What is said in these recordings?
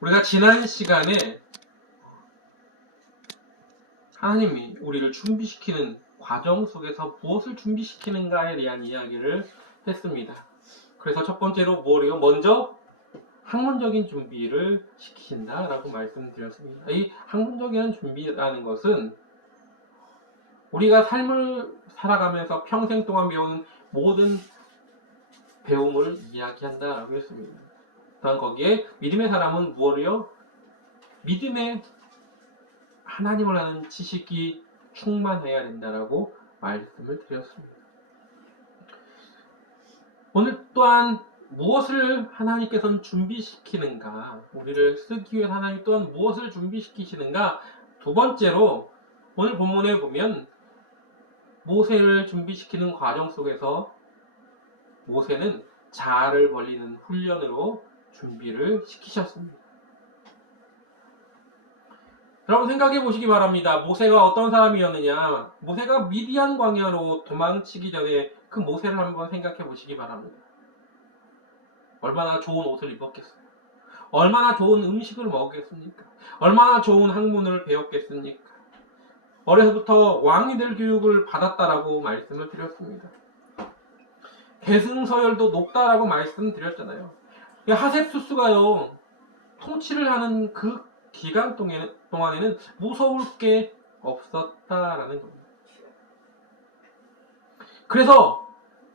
우리가 지난 시간에 하나님이 우리를 준비시키는 과정 속에서 무엇을 준비시키는가에 대한 이야기를 했습니다. 그래서 첫 번째로 뭐래요? 먼저 학문적인 준비를 시키신다라고 말씀드렸습니다. 이 학문적인 준비라는 것은 우리가 삶을 살아가면서 평생 동안 배우는 모든 배움을 이야기한다라고 했습니다. 다음 거기에 믿음의 사람은 뭐래요? 믿음의 하나님을 아는 지식이 충만해야 된다라고 말씀을 드렸습니다. 오늘 또한 무엇을 하나님께서는 준비시키는가, 우리를 쓰기 위해 하나님 또한 무엇을 준비시키시는가. 두 번째로 오늘 본문에 보면 모세를 준비시키는 과정 속에서 모세는 자아를 벌리는 훈련으로 준비를 시키셨습니다. 여러분 생각해 보시기 바랍니다. 모세가 어떤 사람이었느냐? 모세가 미디안 광야로 도망치기 전에 그 모세를 한번 생각해 보시기 바랍니다. 얼마나 좋은 옷을 입었겠어요? 얼마나 좋은 음식을 먹었겠습니까? 얼마나 좋은 학문을 배웠겠습니까? 어려서부터 왕이 될 교육을 받았다라고 말씀을 드렸습니다. 계승서열도 높다라고 말씀드렸잖아요. 하셉수스가요, 통치를 하는 그 기간 동안에는 무서울 게 없었다라는 겁니다. 그래서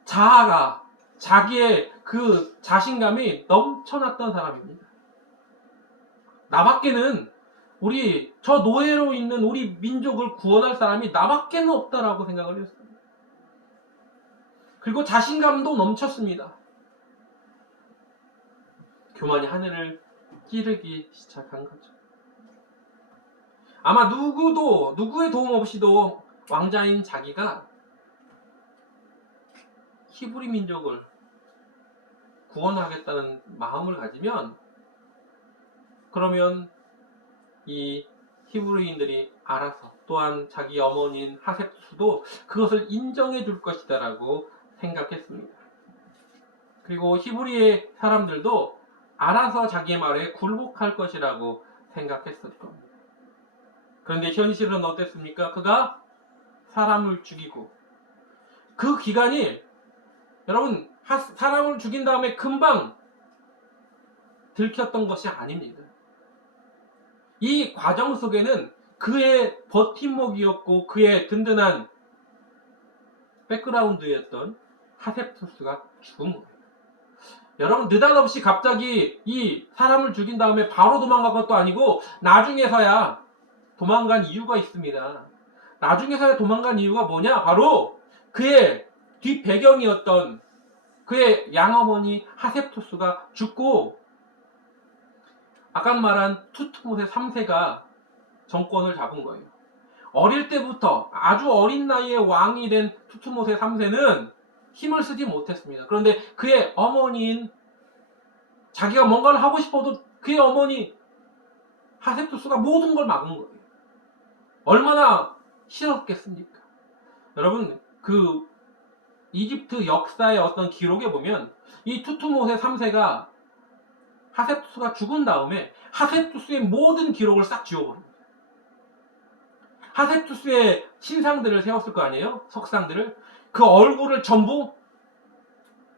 자아가, 자기의 그 자신감이 넘쳐났던 사람입니다. 나밖에는 저 노예로 있는 우리 민족을 구원할 사람이 나밖에는 없다라고 생각을 했습니다. 그리고 자신감도 넘쳤습니다. 교만이 하늘을 찌르기 시작한 거죠. 아마 누구의 도움 없이도 왕자인 자기가 히브리 민족을 구원하겠다는 마음을 가지면, 그러면 이 히브리인들이 알아서, 또한 자기 어머니인 하셉수도 그것을 인정해 줄 것이다 라고 생각했습니다. 그리고 히브리의 사람들도 알아서 자기의 말에 굴복할 것이라고 생각했을 겁니다. 그런데 현실은 어땠습니까? 그가 사람을 죽이고, 그 기간이 여러분 사람을 죽인 다음에 금방 들켰던 것이 아닙니다. 이 과정 속에는 그의 버팀목이었고 그의 든든한 백그라운드였던 하셉수스가 죽은 거예요. 여러분 느닷없이 갑자기 이 사람을 죽인 다음에 바로 도망간 것도 아니고 나중에서야 도망간 이유가 있습니다. 나중에서야 도망간 이유가 뭐냐? 바로 그의 뒷배경이었던 그의 양어머니 하셉수스가 죽고, 아까 말한 투트모세 3세가 정권을 잡은 거예요. 어릴 때부터 아주 어린 나이에 왕이 된 투트모세 3세는 힘을 쓰지 못했습니다. 그런데 그의 어머니인, 자기가 뭔가를 하고 싶어도 그의 어머니 하셉수스가 모든 걸 막은 거예요. 얼마나 싫었겠습니까? 여러분, 그 이집트 역사의 어떤 기록에 보면 이 투트모세 3세가 하셉수스가 죽은 다음에 하셉수스의 모든 기록을 싹 지워버립니다. 하셉수스의 신상들을 세웠을 거 아니에요? 석상들을. 그 얼굴을 전부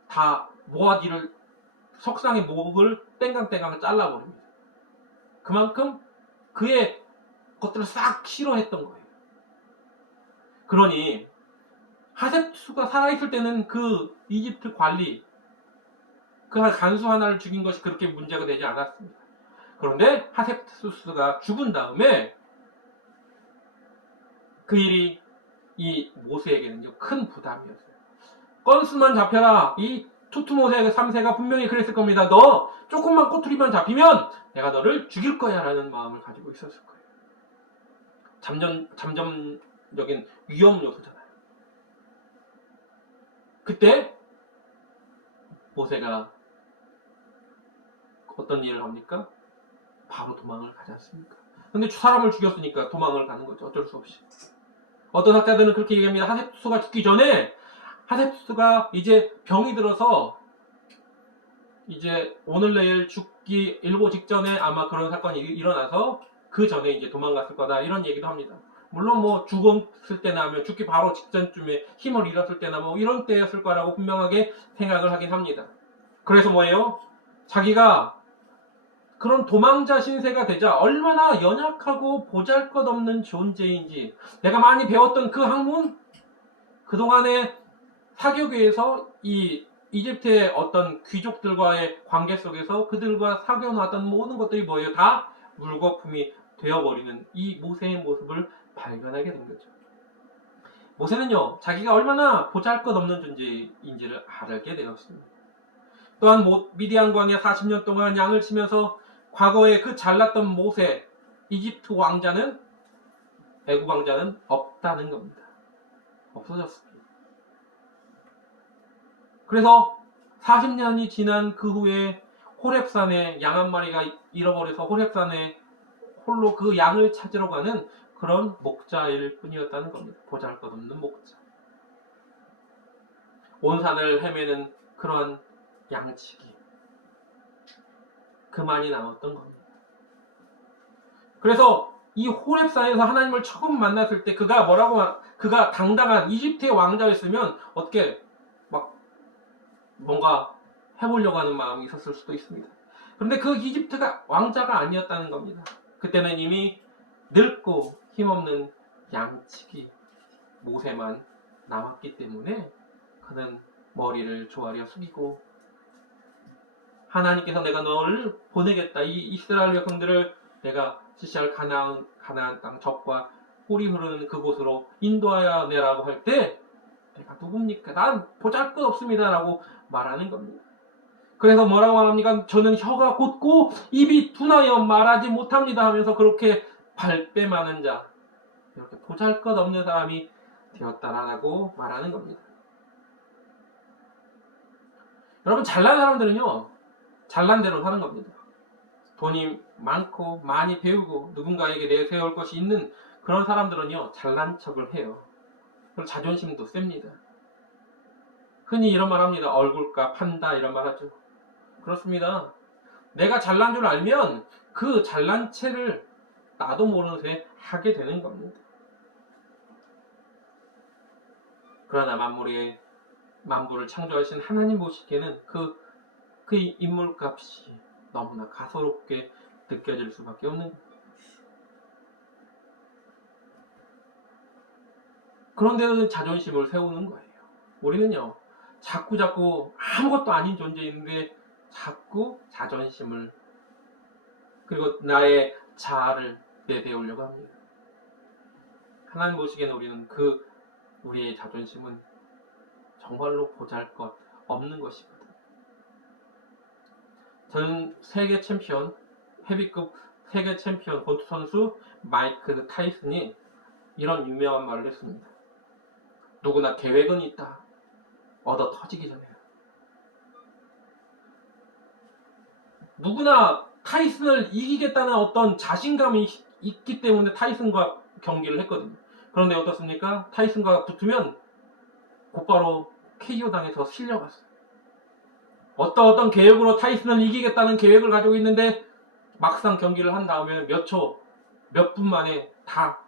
다 모아지를, 석상의 목을 땡강땡강 잘라버립니다. 그만큼 그의 것들을 싹 싫어했던 거예요. 그러니 하셉수스가 살아있을 때는 그 이집트 관리, 그 간수 하나를 죽인 것이 그렇게 문제가 되지 않았습니다. 그런데 하셉수스가 죽은 다음에 그 일이 이 모세에게는 큰 부담이었어요. 건수만 잡혀라. 이 투트모세 3세가 분명히 그랬을 겁니다. 너 조금만 꼬투리만 잡히면 내가 너를 죽일 거야 라는 마음을 가지고 있었을 거예요. 잠정적인 위험 요소잖아요. 그때 모세가 어떤 일을 합니까? 바로 도망을 가지 않습니까? 근데 사람을 죽였으니까 도망을 가는 거죠. 어쩔 수 없이. 어떤 학자들은 그렇게 얘기합니다. 하셉수스가 죽기 전에, 하셉수스가 이제 병이 들어서 이제 오늘 내일 죽기 일보 직전에 아마 그런 사건이 일어나서 그 전에 이제 도망갔을 거다 이런 얘기도 합니다. 물론 뭐 죽었을 때나 하면 죽기 바로 직전쯤에 힘을 잃었을 때나 뭐 이런 때였을 거라고 분명하게 생각을 하긴 합니다. 그래서 뭐예요? 자기가 그런 도망자 신세가 되자 얼마나 연약하고 보잘것없는 존재인지 내가 많이 배웠던 그 학문, 그동안의 사교계에서 이 이집트의 어떤 귀족들과의 관계 속에서 그들과 사귀어놨던 모든 것들이 뭐예요? 다 물거품이 되어버리는 이 모세의 모습을 발견하게 된 거죠. 모세는요, 자기가 얼마나 보잘것없는 존재인지를 알게 되었습니다. 또한 미디안 광야 40년 동안 양을 치면서 과거에 그 잘났던 모세, 이집트 왕자는, 애국 왕자는 없다는 겁니다. 없어졌습니다. 그래서 40년이 지난 그 후에 호렙산에 양 한 마리가 잃어버려서 호렙산에 홀로 그 양을 찾으러 가는 그런 목자일 뿐이었다는 겁니다. 보잘것없는 목자. 온 산을 헤매는 그러한 양치기. 그만이 남았던 겁니다. 그래서 이 호렙산에서 하나님을 처음 만났을 때 그가 당당한 이집트의 왕자였으면 어떻게 막 뭔가 해보려고 하는 마음이 있었을 수도 있습니다. 그런데 그 이집트가 왕자가 아니었다는 겁니다. 그때는 이미 늙고 힘없는 양치기 모세만 남았기 때문에 그는 머리를 조아려 숙이고 하나님께서 내가 너를 보내겠다. 이 이스라엘 백성들을 내가 지시할 가나안 땅 적과 꿀이 흐르는 그곳으로 인도하여 내라고 할 때 내가 누굽니까? 난 보잘것없습니다 라고 말하는 겁니다. 그래서 뭐라고 말합니까? 저는 혀가 곧고 입이 둔하여 말하지 못합니다 하면서 그렇게 발뺌하는 자, 이렇게 보잘것없는 사람이 되었다라고 말하는 겁니다. 여러분, 잘난 사람들은요, 잘난 대로 사는 겁니다. 돈이 많고 많이 배우고 누군가에게 내세울 것이 있는 그런 사람들은요, 잘난 척을 해요. 그리고 자존심도 셉니다. 흔히 이런 말 합니다. 얼굴값 한다 이런 말 하죠. 그렇습니다. 내가 잘난 줄 알면 그 잘난 체를 나도 모르는 새 하게 되는 겁니다. 그러나 만물을 창조하신 하나님 보시기에는 그 인물값이 너무나 가소롭게 느껴질 수밖에 없는 겁니다. 그런데도 자존심을 세우는 거예요. 우리는요, 자꾸 아무것도 아닌 존재인데 자꾸 자존심을 그리고 나의 자아를 내세우려고 합니다. 하나님 보시기에는 우리의 자존심은 정말로 보잘것 없는 것이거든요. 저는 세계 챔피언, 헤비급 세계 챔피언 권투 선수 마이크 타이슨이 이런 유명한 말을 했습니다. 누구나 계획은 있다. 얻어 터지기 전에. 누구나 타이슨을 이기겠다는 어떤 자신감이 있기 때문에 타이슨과 경기를 했거든요. 그런데 어떻습니까? 타이슨과 붙으면 곧바로 KO 당해서 실려갔어요. 어떤 계획으로 타이슨을 이기겠다는 계획을 가지고 있는데 막상 경기를 한 다음에 몇 분 만에 다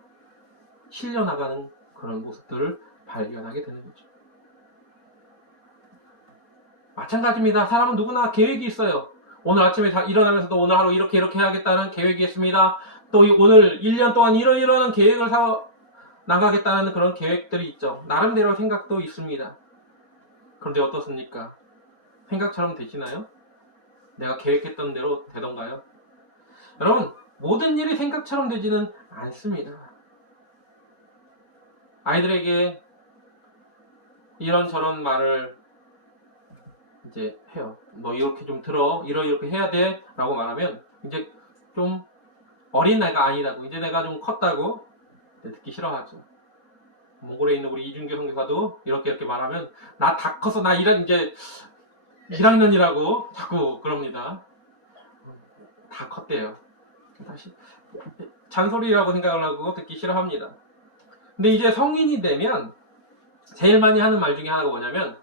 실려나가는 그런 모습들을 발견하게 되는 거죠. 마찬가지입니다. 사람은 누구나 계획이 있어요. 오늘 아침에 일어나면서도 오늘 하루 이렇게 해야겠다는 계획이 있습니다. 또 오늘 1년 동안 이런 계획을 나가겠다는 그런 계획들이 있죠. 나름대로 생각도 있습니다. 그런데 어떻습니까? 생각처럼 되시나요? 내가 계획했던 대로 되던가요? 여러분, 모든 일이 생각처럼 되지는 않습니다. 아이들에게 이런저런 말을 이제 해요. 너 이렇게 좀 들어. 이렇게 해야 돼. 라고 말하면 이제 좀 어린 나이가 아니다고. 이제 내가 좀 컸다고 듣기 싫어하죠. 몽골에 있는 우리 이준규 선교사도 이렇게 말하면 나 다 컸어. 나 이제 1학년이라고 자꾸 그럽니다. 다 컸대요. 다시 잔소리라고 생각을 하고 듣기 싫어합니다. 근데 이제 성인이 되면 제일 많이 하는 말 중에 하나가 뭐냐면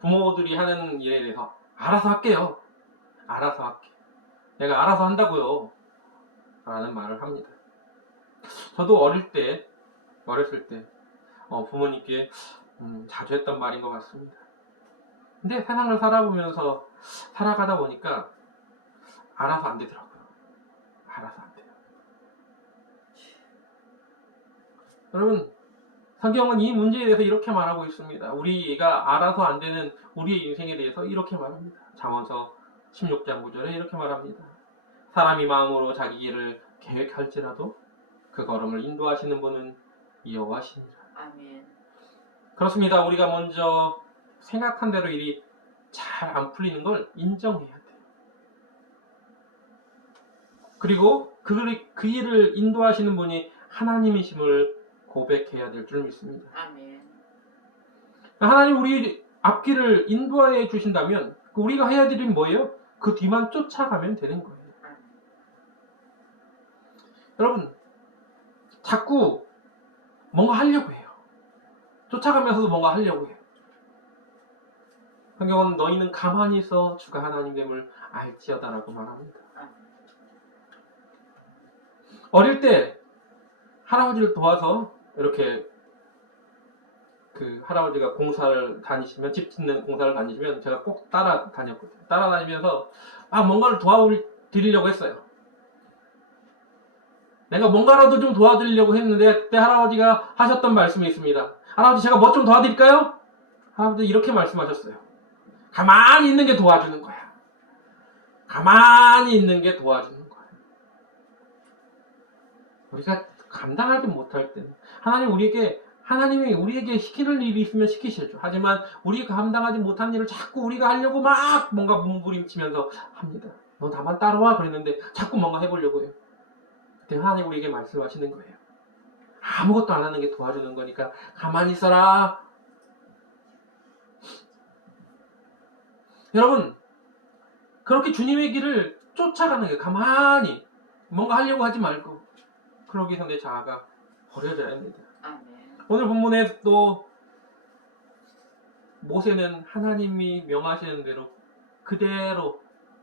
부모들이 하는 일에 대해서 알아서 할게요. 알아서 할게. 내가 알아서 한다고요. 라는 말을 합니다. 저도 어렸을 때 부모님께 자주 했던 말인 것 같습니다. 근데 세상을 살아보면서 살아가다 보니까 알아서 안 되더라고요. 알아서 안 돼요. 여러분, 성경은 이 문제에 대해서 이렇게 말하고 있습니다. 우리가 알아서 안 되는 우리의 인생에 대해서 이렇게 말합니다. 잠언서 16장 9절에 이렇게 말합니다. 사람이 마음으로 자기 길을 계획할지라도 그 걸음을 인도하시는 분은 여호와시니라. 아멘. 그렇습니다. 우리가 먼저 생각한 대로 일이 잘 안 풀리는 걸 인정해야 돼요. 그리고 그 일을 인도하시는 분이 하나님이심을 고백해야 될 줄 믿습니다. 아멘. 하나님 우리 앞길을 인도해 주신다면 우리가 해야 될 일은 뭐예요? 그 뒤만 쫓아가면 되는 거예요. 여러분, 자꾸 뭔가 하려고 해요. 쫓아가면서도 뭔가 하려고 해요. 성경은 너희는 가만히 있어 주가 하나님됨을 알지어다라고 말합니다. 어릴 때 할아버지를 도와서 이렇게 그 할아버지가 공사를 다니시면, 집 짓는 공사를 다니시면 제가 꼭 따라다녔거든요. 따라다니면서 뭔가를 도와드리려고 했어요. 내가 뭔가라도 좀 도와드리려고 했는데 그때 할아버지가 하셨던 말씀이 있습니다. 할아버지, 제가 뭐 좀 도와드릴까요? 할아버지 이렇게 말씀하셨어요. 가만히 있는 게 도와주는 거야. 가만히 있는 게 도와주는 거야. 우리가 감당하지 못할 때는 하나님이 우리에게 시키는 일이 있으면 시키시죠. 하지만 우리가 감당하지 못한 일을 자꾸 우리가 하려고 막 뭔가 몸부림치면서 합니다. 너 나만 따라와 그랬는데 자꾸 뭔가 해보려고 해요. 그때 하나님 우리에게 말씀하시는 거예요. 아무것도 안 하는 게 도와주는 거니까 가만히 있어라. 여러분, 그렇게 주님의 길을 쫓아가는 거예요. 가만히 뭔가 하려고 하지 말고. 그러기 위해서 내 자아가 버려져야 합니다. 아멘. 오늘 본문에 또 모세는 하나님이 명하시는 대로 그대로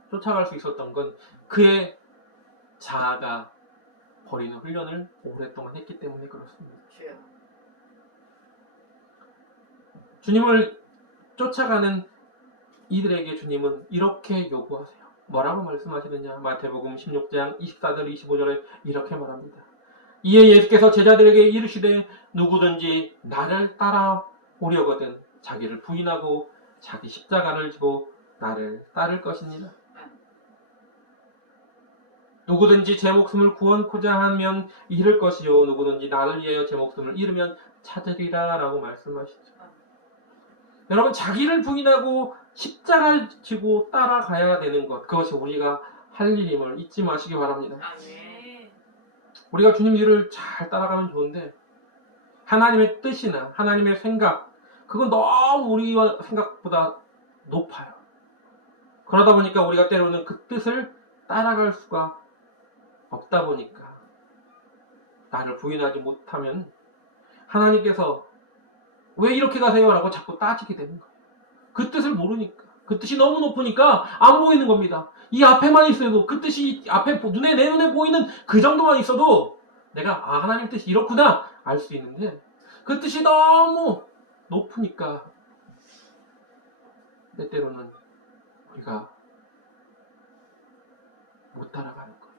쫓아갈 수 있었던 건 그의 자아가 버리는 훈련을 오랫동안 했기 때문에 그렇습니다. 주여. 주님을 쫓아가는 이들에게 주님은 이렇게 요구하세요. 뭐라고 말씀하시느냐? 마태복음 16장 24절 25절에 이렇게 말합니다. 이에 예수께서 제자들에게 이르시되 누구든지 나를 따라오려거든 자기를 부인하고 자기 십자가를 지고 나를 따를 것이니라. 누구든지 제 목숨을 구원코자 하면 잃을 것이요 누구든지 나를 위하여 제 목숨을 잃으면 찾으리라 라고 말씀하시죠. 여러분, 자기를 부인하고 십자가를 지고 따라가야 되는 것, 그것이 우리가 할 일임을 잊지 마시기 바랍니다. 아멘. 우리가 주님 길을 잘 따라가면 좋은데 하나님의 뜻이나 하나님의 생각, 그건 너무 우리와 생각보다 높아요. 그러다 보니까 우리가 때로는 그 뜻을 따라갈 수가 없다 보니까 나를 부인하지 못하면 하나님께서 왜 이렇게 가세요? 라고 자꾸 따지게 되는 거예요. 그 뜻을 모르니까. 그 뜻이 너무 높으니까 안 보이는 겁니다. 이 앞에만 있어도 그 뜻이 내 눈에 보이는 그 정도만 있어도 내가 하나님 뜻이 이렇구나 알 수 있는데 그 뜻이 너무 높으니까 때때로는 우리가 못 따라가는 거예요.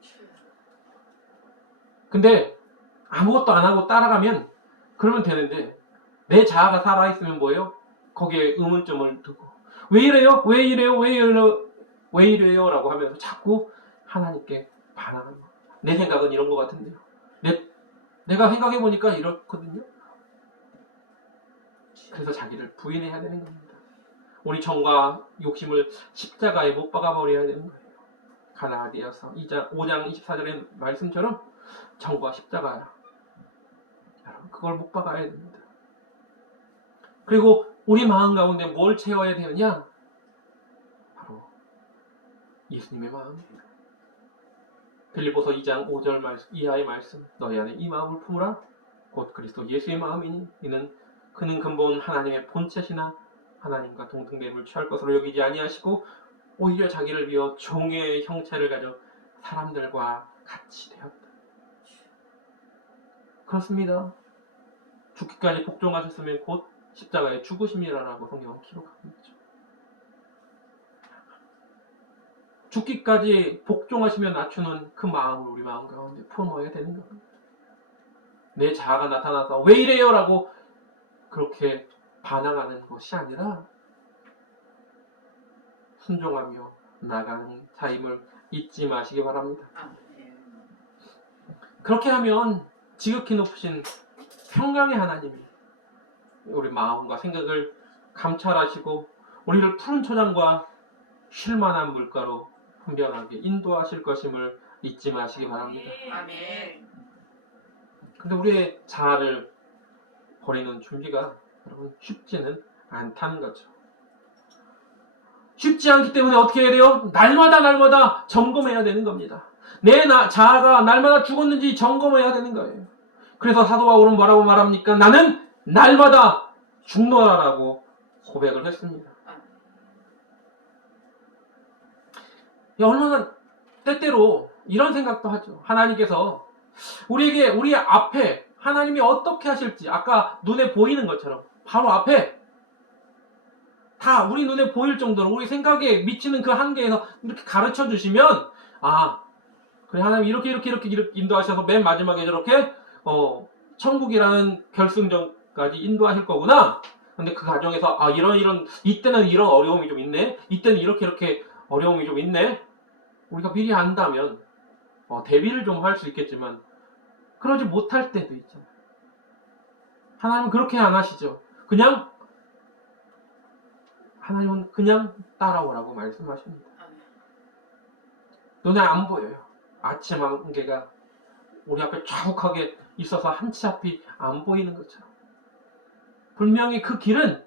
근데 아무것도 안 하고 따라가면 그러면 되는데 내 자아가 살아있으면 뭐예요? 거기에 의문점을 두고 왜 이래요? 왜 이래요? 왜 이래요? 왜 이래요? 라고 하면서 자꾸 하나님께 반항하는 거예요. 내 생각은 이런 것 같은데요. 내가 생각해보니까 이렇거든요. 그래서 자기를 부인해야 되는 겁니다. 우리 정과 욕심을 십자가에 못 박아버려야 되는 거예요. 갈라디아서 5장 24절의 말씀처럼 정과 십자가야. 여러분, 그걸 못 박아야 됩니다. 그리고 우리 마음 가운데 뭘 채워야 되느냐? 바로 예수님의 마음이에요. 빌립보서 2장 5절 이하의 말씀, 너희 안에 이 마음을 품으라. 곧 그리스도 예수의 마음이니 그는 근본 하나님의 본체시나 하나님과 동등됨을 취할 것으로 여기지 아니하시고 오히려 자기를 비워 종의 형체를 가져 사람들과 같이 되었다. 그렇습니다. 죽기까지 복종하셨으면 곧 십자가에 죽으심이라고 성경은 기록하고 있죠. 죽기까지 복종하시며 낮추는 그 마음을 우리 마음 가운데 품어야 되는 겁니다. 내 자아가 나타나서 왜 이래요? 라고 그렇게 반항하는 것이 아니라 순종하며 나가는 자임을 잊지 마시기 바랍니다. 그렇게 하면 지극히 높으신 평강의 하나님이 우리 마음과 생각을 감찰하시고 우리를 푸른 초장과 쉴만한 물가로 분별하게 인도하실 것임을 잊지 마시기 바랍니다. 아멘. 근데 우리의 자아를 버리는 준비가 여러분 쉽지는 않다는 거죠. 쉽지 않기 때문에 어떻게 해야 돼요? 날마다 점검해야 되는 겁니다. 내 자아가 날마다 죽었는지 점검해야 되는 거예요. 그래서 사도 바울은 뭐라고 말합니까? 나는 날마다 죽노라라고 고백을 했습니다. 얼마나 때때로 이런 생각도 하죠. 하나님께서 우리에게 우리 앞에 하나님이 어떻게 하실지 아까 눈에 보이는 것처럼 바로 앞에 다 우리 눈에 보일 정도로 우리 생각에 미치는 그 한계에서 이렇게 가르쳐 주시면 그래 하나님 이렇게 인도하셔서 맨 마지막에 저렇게 천국이라는 결승전까지 인도하실 거구나. 근데 그 과정에서 이때는 이런 어려움이 좀 있네. 이때는 이렇게 어려움이 좀 있네. 우리가 미리 안다면 대비를 좀 할 수 있겠지만 그러지 못할 때도 있잖아요. 하나님은 그렇게 안 하시죠. 하나님은 그냥 따라오라고 말씀하십니다. 눈에 안 보여요. 아침 안개가 우리 앞에 자욱하게 있어서 한 치 앞이 안 보이는 것처럼 분명히 그 길은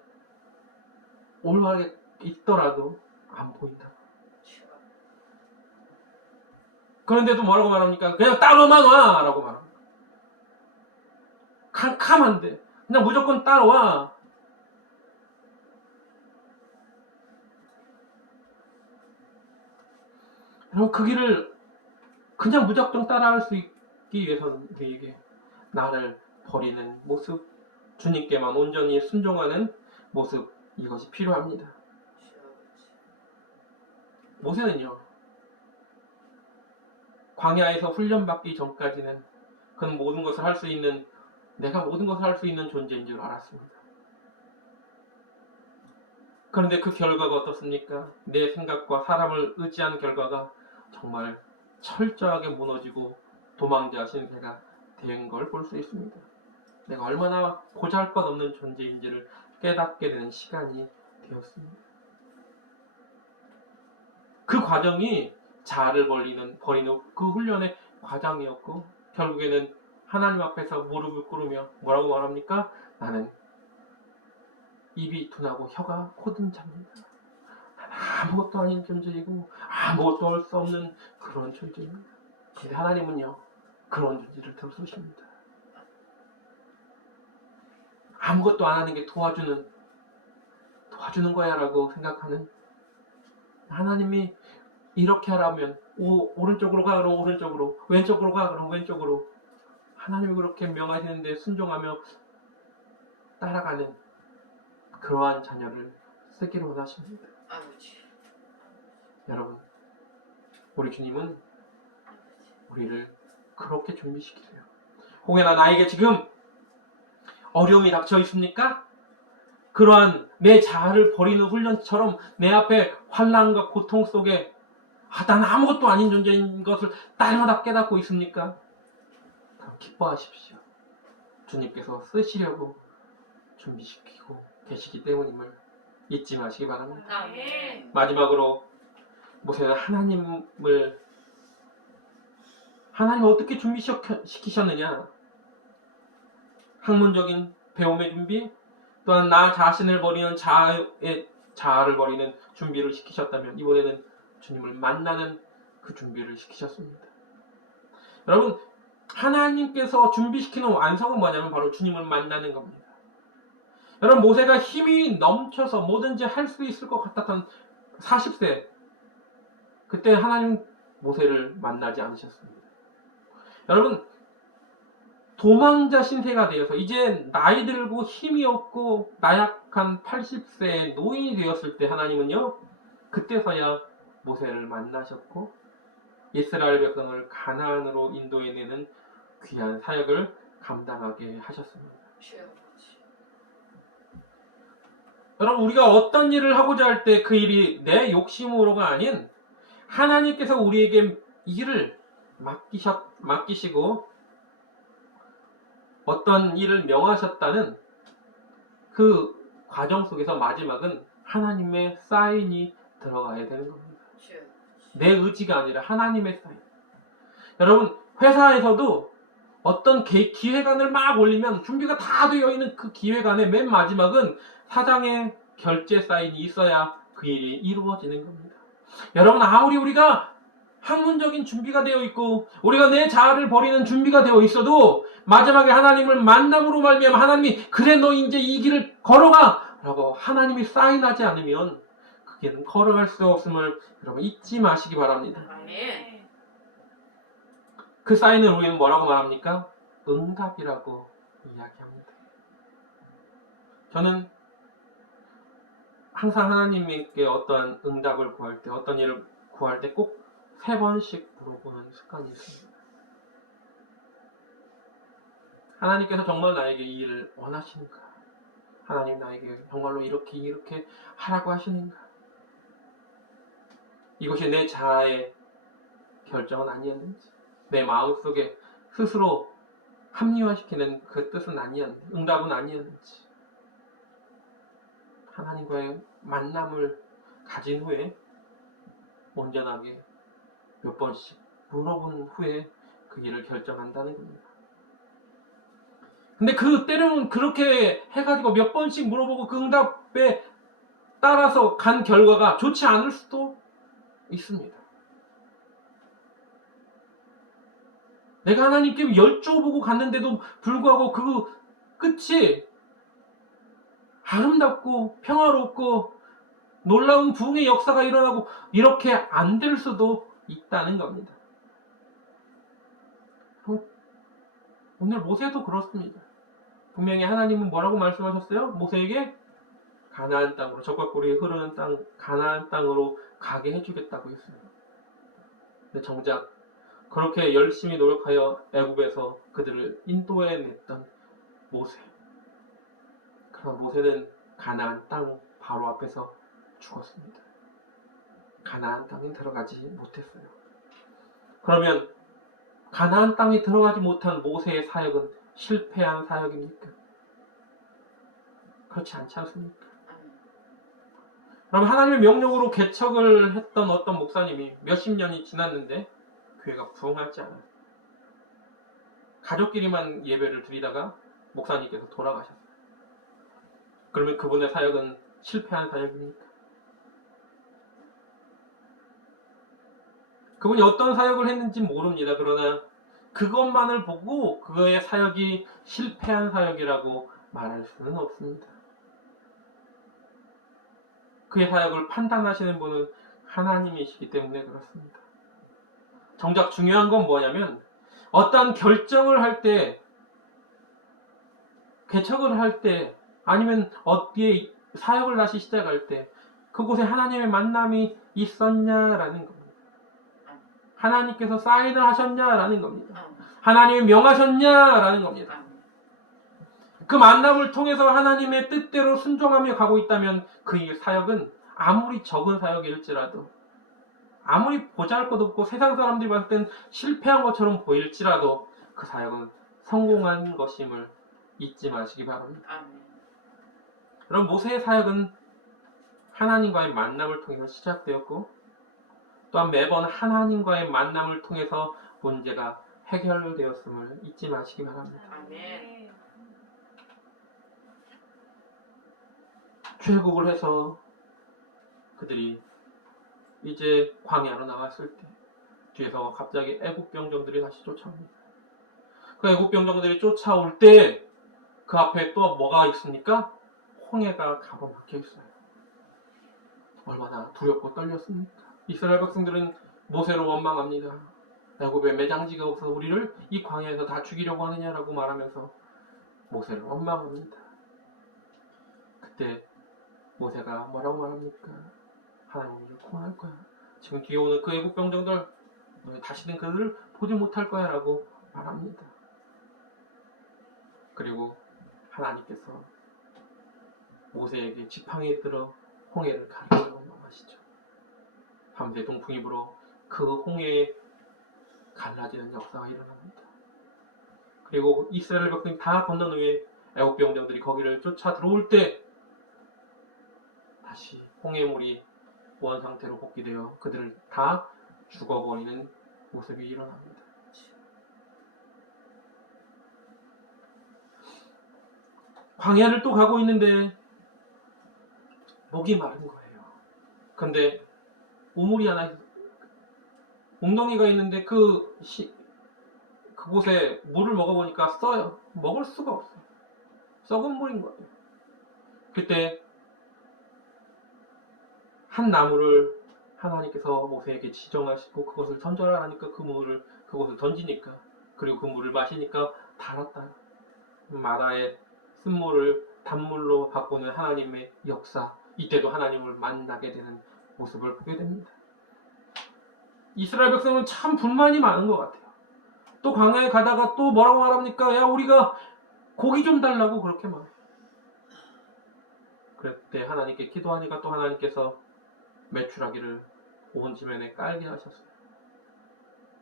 올바르게 있더라도 안 보인다. 그런데도 뭐라고 말합니까? 그냥 따라만 와! 라고 말합니다. 캄캄한데 그냥 무조건 따라와. 그럼 그 길을 그냥 무작정 따라할 수 있기 위해서는 우리에게 나를 버리는 모습, 주님께만 온전히 순종하는 모습, 이것이 필요합니다. 모세는요, 광야에서 훈련받기 전까지는 그는 모든 것을 할 수 있는, 내가 모든 것을 할 수 있는 존재인 줄 알았습니다. 그런데 그 결과가 어떻습니까? 내 생각과 사람을 의지한 결과가 정말 철저하게 무너지고 도망자신 새가 된 걸 볼 수 있습니다. 내가 얼마나 보잘것없는 존재인지를 깨닫게 되는 시간이 되었습니다. 그 과정이 자아를 버리는 그 훈련의 과정이었고 결국에는 하나님 앞에서 무릎을 꿇으며 뭐라고 말합니까? 나는 입이 둔하고 혀가 코든 자입니다. 아무것도 아닌 존재이고 아무것도 할 수 없는 그런 존재입니다. 근데 하나님은요 그런 존재를 들어주십니다. 아무것도 안 하는 게 도와주는 거야 라고 생각하는 하나님이 이렇게 하라면 오른쪽으로 가 그러면 오른쪽으로, 왼쪽으로 가 그러면 왼쪽으로, 하나님이 그렇게 명하시는데 순종하며 따라가는 그러한 자녀를 쓰기를 원하십니다. 여러분, 우리 주님은 우리를 그렇게 준비시키세요. 혹여나 나에게 지금 어려움이 닥쳐 있습니까? 그러한 내 자아를 버리는 훈련처럼 내 앞에 환난과 고통 속에 난 아무것도 아닌 존재인 것을 날마다 깨닫고 있습니까? 기뻐하십시오. 주님께서 쓰시려고 준비시키고 계시기 때문임을 잊지 마시기 바랍니다. 아멘. 마지막으로 모세는 하나님을 어떻게 준비시키셨느냐? 학문적인 배움의 준비, 또한 나 자신을 버리는 자아를 버리는 준비를 시키셨다면 이번에는 주님을 만나는 그 준비를 시키셨습니다. 여러분, 하나님께서 준비시키는 완성은 뭐냐면 바로 주님을 만나는 겁니다. 여러분, 모세가 힘이 넘쳐서 뭐든지 할 수 있을 것 같았던 40세 그때 하나님 모세를 만나지 않으셨습니다. 여러분, 도망자 신세가 되어서 이제 나이 들고 힘이 없고 나약한 80세의 노인이 되었을 때 하나님은요, 그때서야 모세를 만나셨고 이스라엘 백성을 가나안으로 인도해내는 귀한 사역을 감당하게 하셨습니다. 여러분, 우리가 어떤 일을 하고자 할 때 그 일이 내 욕심으로가 아닌 하나님께서 우리에게 일을 맡기시고 어떤 일을 명하셨다는 그 과정 속에서 마지막은 하나님의 사인이 들어가야 되는 겁니다. 내 의지가 아니라 하나님의 사인. 여러분, 회사에서도 어떤 기획안을 막 올리면 준비가 다 되어 있는 그 기획안의 맨 마지막은 사장의 결제 사인이 있어야 그 일이 이루어지는 겁니다. 여러분, 아무리 우리가 학문적인 준비가 되어 있고 우리가 내 자아를 버리는 준비가 되어 있어도 마지막에 하나님을 만남으로 말미암아 하나님이 그래 너 이제 이 길을 걸어가 라고 하나님이 사인하지 않으면 그 길은 걸어갈 수 없음을 여러분 잊지 마시기 바랍니다. 그 사인을 우리는 뭐라고 말합니까? 응답이라고 이야기합니다. 저는 항상 하나님께 어떠한 응답을 구할 때, 어떤 일을 구할 때 꼭 3번씩 물어보는 습관이 있습니다. 하나님께서 정말 나에게 이 일을 원하시는가? 하나님 나에게 정말로 이렇게 하라고 하시는가? 이것이 내 자아의 결정은 아니었는지, 내 마음속에 스스로 합리화시키는 그 뜻은 아니었는지, 응답은 아니었는지, 하나님과의 만남을 가진 후에 온전하게 몇 번씩 물어본 후에 그 일을 결정한다는 겁니다. 근데 그 때로는 그렇게 해가지고 몇 번씩 물어보고 그 응답에 따라서 간 결과가 좋지 않을 수도 있습니다. 내가 하나님께 여쭤보고 갔는데도 불구하고 그 끝이 아름답고 평화롭고 놀라운 부흥의 역사가 일어나고 이렇게 안 될 수도 있다는 겁니다. 오늘 모세도 그렇습니다. 분명히 하나님은 뭐라고 말씀하셨어요? 모세에게 가나안 땅으로, 적과 꿀이 흐르는 땅, 가나안 땅으로 가게 해주겠다고 했어요. 근데 정작 그렇게 열심히 노력하여 애굽에서 그들을 인도해냈던 모세. 그러나 모세는 가나안 땅 바로 앞에서 죽었습니다. 가나안 땅에 들어가지 못했어요. 그러면 가나안 땅에 들어가지 못한 모세의 사역은 실패한 사역입니까? 그렇지 않지 않습니까? 그럼 하나님의 명령으로 개척을 했던 어떤 목사님이 몇십 년이 지났는데 교회가 부흥하지 않아요. 가족끼리만 예배를 드리다가 목사님께서 돌아가셨어요. 그러면 그분의 사역은 실패한 사역입니까? 그분이 어떤 사역을 했는지 모릅니다. 그러나 그것만을 보고 그의 사역이 실패한 사역이라고 말할 수는 없습니다. 그의 사역을 판단하시는 분은 하나님이시기 때문에 그렇습니다. 정작 중요한 건 뭐냐면 어떠한 결정을 할 때, 개척을 할 때, 아니면 어디에 사역을 다시 시작할 때 그곳에 하나님의 만남이 있었냐라는 겁니다. 하나님께서 사인을 하셨냐라는 겁니다. 하나님이 명하셨냐라는 겁니다. 그 만남을 통해서 하나님의 뜻대로 순종하며 가고 있다면 그 사역은 아무리 적은 사역일지라도, 아무리 보잘것없고 세상 사람들이 봤을 땐 실패한 것처럼 보일지라도 그 사역은 성공한 것임을 잊지 마시기 바랍니다. 그럼 모세의 사역은 하나님과의 만남을 통해서 시작되었고 또한 매번 하나님과의 만남을 통해서 문제가 해결되었음을 잊지 마시기 바랍니다. 아멘. 출국을 해서 그들이 이제 광야로 나갔을 때 뒤에서 갑자기 애국 병정들이 다시 쫓아옵니다. 그 애국 병정들이 쫓아올 때 그 앞에 또 뭐가 있습니까? 홍해가 가로막혀 있어요. 얼마나 두렵고 떨렸습니까? 이스라엘 백성들은 모세를 원망합니다. 애굽에 매장지가 없어서 우리를 이 광야에서 다 죽이려고 하느냐라고 말하면서 모세를 원망합니다. 그때 모세가 뭐라고 말합니까? 하나님 우리를 구원할 거야. 지금 뒤에 오는 그 애굽 병정들 다시는 그들을 보지 못할 거야 라고 말합니다. 그리고 하나님께서 모세에게 지팡이에 들어 홍해를 가르라고 명하시죠. 밤새 동풍이 불어 그 홍해에 갈라지는 역사가 일어납니다. 그리고 이스라엘 백성이 다 건넌 후에 애굽 병정들이 거기를 쫓아 들어올 때 다시 홍해물이 원 상태로 복귀되어 그들을 다 죽어버리는 모습이 일어납니다. 광야를 또 가고 있는데 목이 마른 거예요. 근데 우물이 하나 웅덩이가 있는데 그곳에 물을 먹어보니까 써요. 먹을 수가 없어요. 썩은 물인 거예요. 그때 한 나무를 하나님께서 모세에게 지정하시고 그것을 던져라 하니까 그 물을 그곳을 던지니까 그리고 그 물을 마시니까 달았다. 마다의 쓴물을 단물로 바꾸는 하나님의 역사. 이때도 하나님을 만나게 되는 모습을 보게 됩니다. 이스라엘 백성은 참 불만이 많은 것 같아요. 또 광야에 가다가 또 뭐라고 말합니까? 야 우리가 고기 좀 달라고 그렇게 말해요. 그때 하나님께 기도하니까 또 하나님께서 메추라기를 온 지면에 깔게 하셨어요.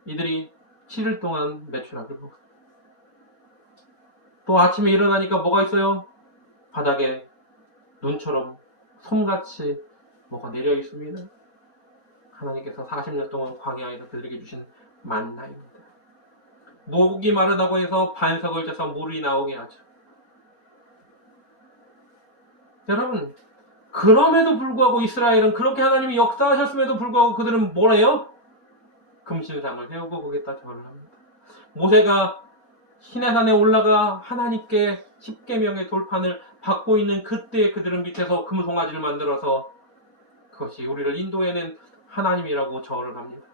이들이 7일 동안 메추라기를 먹었어요. 또 아침에 일어나니까 뭐가 있어요? 바닥에 눈처럼 솜같이 뭐가 내려 있습니다. 하나님께서 40년 동안 광야에서 그들에게 주신 만나입니다. 목이 마르다고 해서 반석을 져서 물이 나오게 하죠. 여러분, 그럼에도 불구하고 이스라엘은 그렇게 하나님이 역사하셨음에도 불구하고 그들은 뭐래요? 금신상을 세우고 거기에다 절을 합니다. 모세가 시내산에 올라가 하나님께 십계명의 돌판을 받고 있는 그때 그들은 밑에서 금송아지를 만들어서 그것이 우리를 인도해낸 하나님이라고 절을 합니다.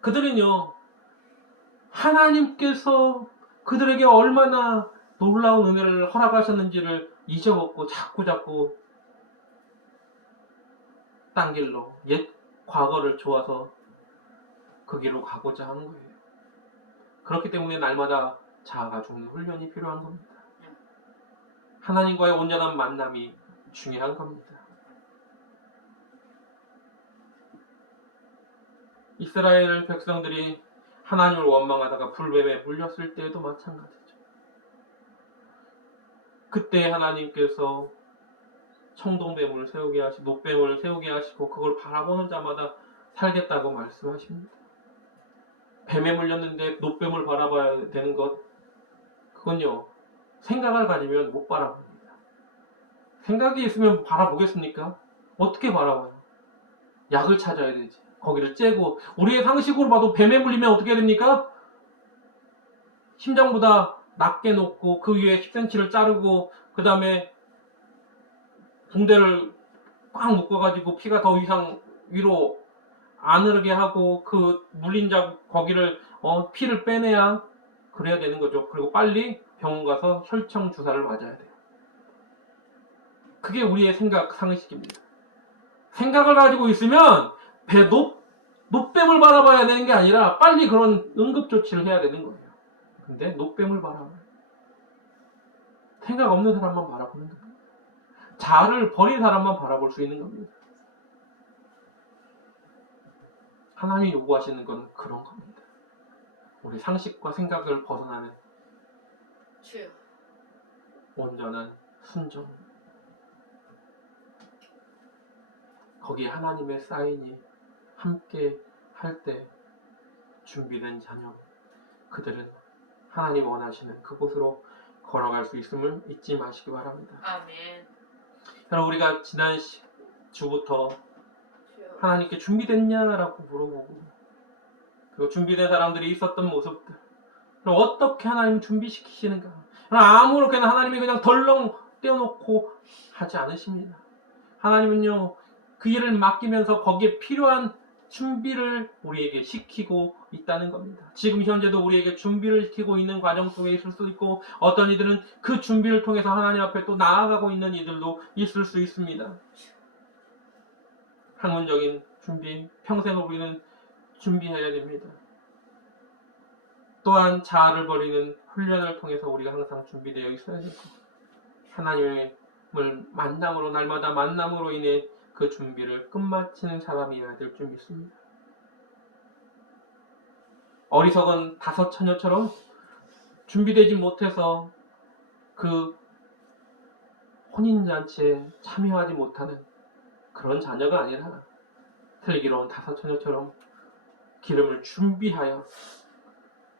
그들은요, 하나님께서 그들에게 얼마나 놀라운 은혜를 허락하셨는지를 잊어먹고 자꾸 딴 길로 옛 과거를 좋아서 그 길로 가고자 하는 거예요. 그렇기 때문에 날마다 자아가 죽는 훈련이 필요한 겁니다. 하나님과의 온전한 만남이 중요한 겁니다. 이스라엘 백성들이 하나님을 원망하다가 불뱀에 물렸을 때에도 마찬가지죠. 그때 하나님께서 청동뱀을 세우게 하시고 노뱀을 세우게 하시고 그걸 바라보는 자마다 살겠다고 말씀하십니다. 뱀에 물렸는데 노뱀을 바라봐야 되는 것, 그건요, 생각을 가지면 못 바라봅니다. 생각이 있으면 바라보겠습니까? 어떻게 바라봐요? 약을 찾아야 되지. 거기를 째고, 우리의 상식으로 봐도 뱀에 물리면 어떻게 됩니까? 심장보다 낮게 놓고 그 위에 10cm를 자르고 그 다음에 붕대를 꽉 묶어가지고 피가 더 이상 위로 안 흐르게 하고 그 물린 자국 거기를 피를 빼내야 그래야 되는 거죠. 그리고 빨리 병원 가서 혈청 주사를 맞아야 돼요. 그게 우리의 생각 상식입니다. 생각을 가지고 있으면 노뱀을 바라봐야 되는 게 아니라 빨리 그런 응급조치를 해야 되는 거예요. 근데 노뱀을 바라봐요. 생각 없는 사람만 바라보는 겁니다. 자아를 버린 사람만 바라볼 수 있는 겁니다. 하나님이 요구하시는 건 그런 겁니다. 우리 상식과 생각을 벗어나는 온전한 순종. 거기에 하나님의 사인이 함께 할 때 준비된 자녀, 그들은 하나님 원하시는 그곳으로 걸어갈 수 있음을 잊지 마시기 바랍니다. 아멘. 여러분, 우리가 지난 주부터 하나님께 준비됐냐라고 물어보고, 그리고 준비된 사람들이 있었던 모습들, 그럼 어떻게 하나님 준비시키시는가? 아무렇게나 하나님이 그냥 덜렁 떼어놓고 하지 않으십니다. 하나님은요, 그 일을 맡기면서 거기에 필요한 준비를 우리에게 시키고 있다는 겁니다. 지금 현재도 우리에게 준비를 시키고 있는 과정 속에 있을 수 있고, 어떤 이들은 그 준비를 통해서 하나님 앞에 또 나아가고 있는 이들도 있을 수 있습니다. 학문적인 준비, 평생을 우리는 준비해야 됩니다. 또한 자아를 버리는 훈련을 통해서 우리가 항상 준비되어 있어야 되고, 하나님을 만남으로, 날마다 만남으로 인해 그 준비를 끝마치는 사람이어야 될 줄 믿습니다. 어리석은 다섯 처녀처럼 준비되지 못해서 그 혼인잔치에 참여하지 못하는 그런 자녀가 아니라, 슬기로운 다섯 처녀처럼 기름을 준비하여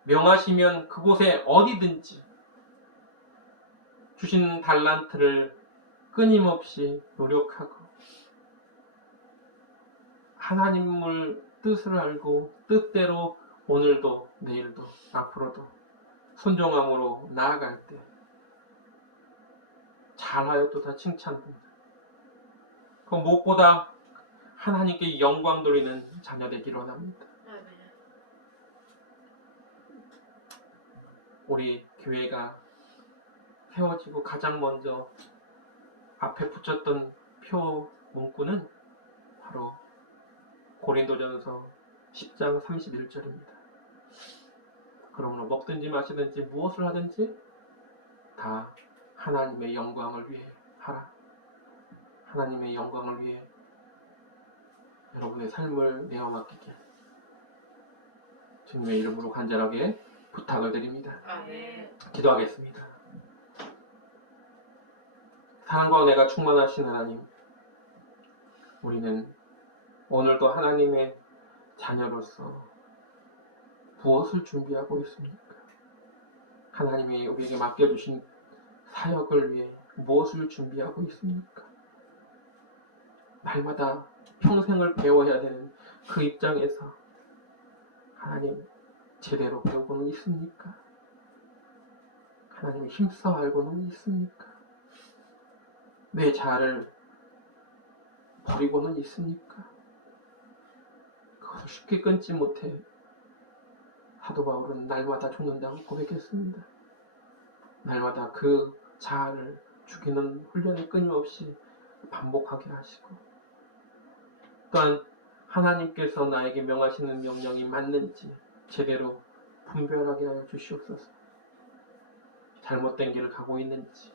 명하시면 그곳에 어디든지 주신 달란트를 끊임없이 노력하고, 하나님을 뜻을 알고 뜻대로 오늘도 내일도 앞으로도 순종함으로 나아갈 때 잘하였도다 칭찬됩니다. 그 무엇보다 하나님께 영광 돌리는 자녀 되기를 원합니다. 우리 교회가 세워지고 가장 먼저 앞에 붙였던 표 문구는 바로 고린도전서 10장 31절입니다. 그러므로 먹든지 마시든지 무엇을 하든지 다 하나님의 영광을 위해 하라. 하나님의 영광을 위해 여러분의 삶을 내어 맡기길 주님의 이름으로 간절하게 부탁을 드립니다. 기도하겠습니다. 사랑과 은혜가 충만하신 하나님, 우리는 오늘도 하나님의 자녀로서 무엇을 준비하고 있습니까? 하나님이 우리에게 맡겨주신 사역을 위해 무엇을 준비하고 있습니까? 날마다 평생을 배워야 되는 그 입장에서 하나님 제대로 배우고는 있습니까? 하나님을 힘써 알고는 있습니까? 내 자아를 버리고는 있습니까? 그것을 쉽게 끊지 못해 사도 바울은 날마다 죽는다고 고백했습니다. 날마다 그 자아를 죽이는 훈련을 끊임없이 반복하게 하시고, 또한 하나님께서 나에게 명하시는 명령이 맞는지 제대로 분별하게 하여 주시옵소서. 잘못된 길을 가고 있는지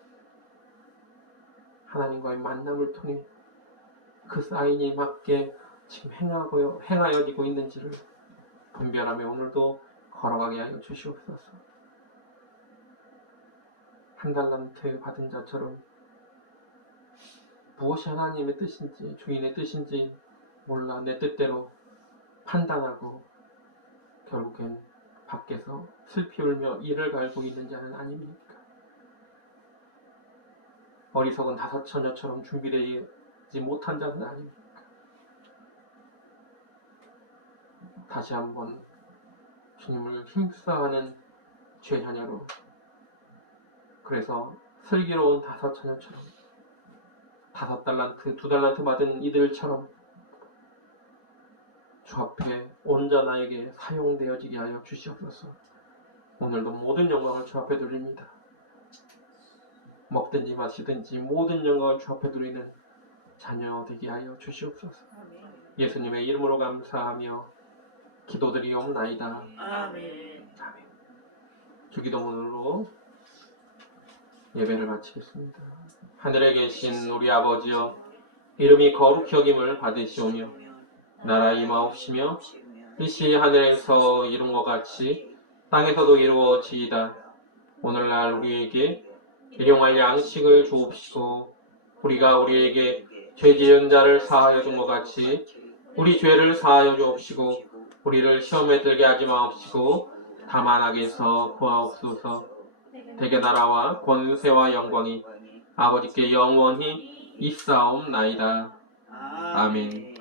하나님과의 만남을 통해 그 사인이 맞게 지금 행하여지고 있는지를 분별하며 오늘도 걸어가게 하여 주시옵소서. 한 달란트 받은 자처럼 무엇이 하나님의 뜻인지, 주인의 뜻인지 몰라 내 뜻대로 판단하고 결국엔 밖에서 슬피 울며 이를 갈고 있는 자는 아닙니까? 어리석은 다섯 처녀처럼 준비되지 못한 자는 아닙니까? 다시 한번 주님을 힘써하는 죄 자녀로, 그래서 슬기로운 다섯 처녀처럼, 5달란트, 2달란트 받은 이들처럼 주 앞에 온전하게 사용되어지게 하여 주시옵소서. 오늘도 모든 영광을 주 앞에 드립니다. 먹든지 마시든지 모든 영광을 주 앞에 드리는 자녀 되게 하여 주시옵소서. 예수님의 이름으로 감사하며 기도드리옵나이다. 아멘. 아멘. 주기도문으로 예배를 마치겠습니다. 하늘에 계신 우리 아버지여, 이름이 거룩히 여김을 받으시오며 나라의 임하옵시며 뜻이 하늘에서 이룬 것 같이 땅에서도 이루어지이다. 오늘날 우리에게 일용할 양식을 주옵시고, 우리가 우리에게 죄 지은 자를 사하여 준 것 같이 우리 죄를 사하여 주옵시고, 우리를 시험에 들게 하지 마옵시고 다만 악에서 구하옵소서. 대개 나라와 권세와 영광이 아버지께 영원히 있사옵나이다. 아멘.